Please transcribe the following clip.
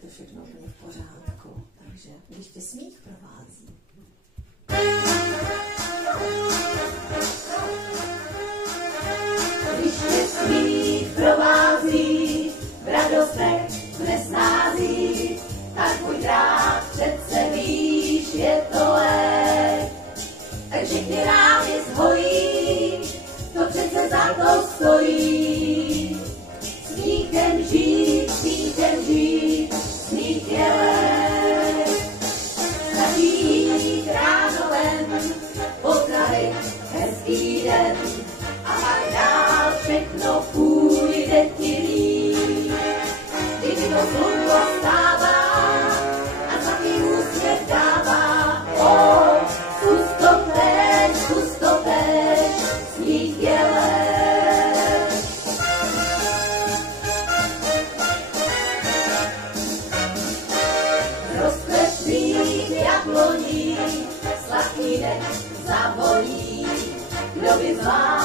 to všechno úplně v pořádku. Takže když tě smích provází. Když tě smích provází, v radostech, v nesnází, tak buď rád, přece víš, je to lék. Tak všechny rány zhojí, to přece za to stojí. Smíchem žít, smích je lék. Stačí jít ráno ven, pozdravit hezký den, a pak dál všechno půjde ti líp. Když to slunko stává a taky úsměv dává, zkus to tež, smích je lék. Rozkvetlých jabloní, sladký dech zabolí, kdo by zvládl